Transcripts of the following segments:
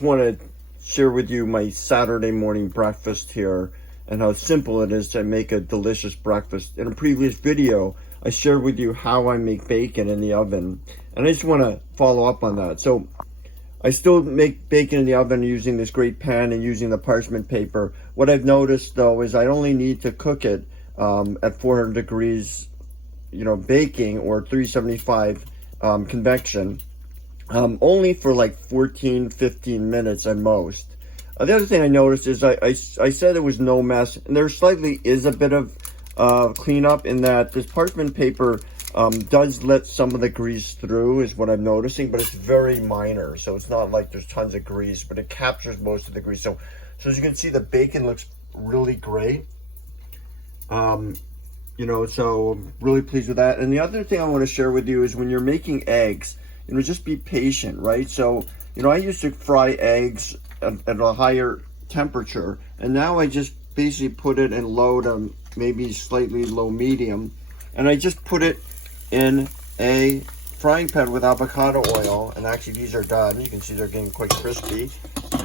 want to share with you my Saturday morning breakfast here and how simple it is to make a delicious breakfast. In a previous video, I shared with you how I make bacon in the oven, and I just want to follow up on that. So I still make bacon in the oven using this great pan and using the parchment paper. What I've noticed though is I only need to cook it at 400 degrees, baking, or 375 convection. Only for like 14-15 minutes at most. The other thing I noticed is I said there was no mess, and there slightly is a bit of cleanup in that this parchment paper does let some of the grease through, is what I'm noticing, but it's very minor. So it's not like there's tons of grease, but it captures most of the grease. So as you can see, the bacon looks really great. So I'm really pleased with that. And the other thing I want to share with you is when you're making eggs, just be patient, right? So, I used to fry eggs at a higher temperature, and now I just basically put it in low to maybe slightly low medium, and I just put it in a frying pan with avocado oil, and actually these are done. You can see they're getting quite crispy,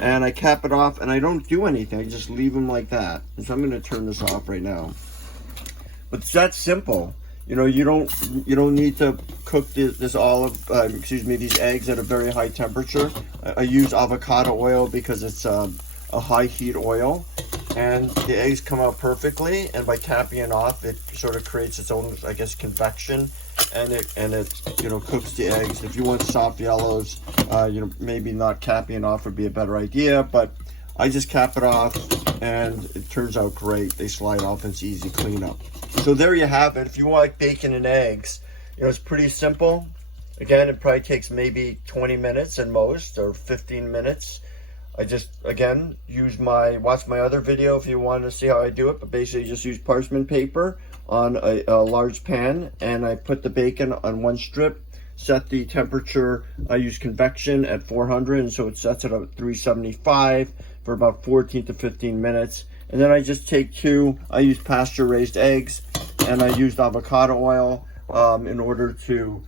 and I cap it off, and I don't do anything. I just leave them like that. And so I'm going to turn this off right now. But it's that simple. You don't need to cook these eggs at a very high temperature. I use avocado oil because it's a high heat oil, and the eggs come out perfectly. And by capping it off, it sort of creates its own, convection, and it cooks the eggs. If you want soft yellows, maybe not capping it off would be a better idea, but I just cap it off, and it turns out great. They slide off, and it's easy cleanup. So there you have it. If you like bacon and eggs, it's pretty simple. Again, it probably takes maybe 20 minutes at most, or 15 minutes. I just, again, watch my other video if you want to see how I do it, but basically just use parchment paper on a large pan, and I put the bacon on one strip, set the temperature. I use convection at 400, and so it sets it at 375 for about 14 to 15 minutes. And then I just take I use pasture-raised eggs, and I used avocado oil in order to,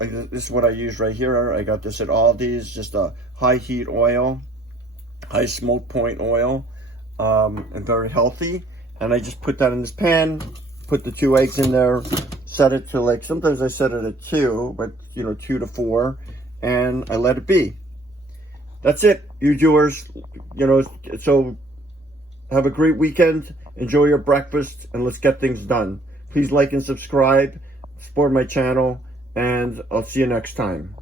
this is what I use right here. I got this at Aldi's, just a high heat oil, high smoke point oil, and very healthy. And I just put that in this pan, put the 2 eggs in there, set it to sometimes I set it at 2, but 2 to 4, and I let it be. That's it, you viewers. So have a great weekend. Enjoy your breakfast, and let's get things done. Please like and subscribe, support my channel, and I'll see you next time.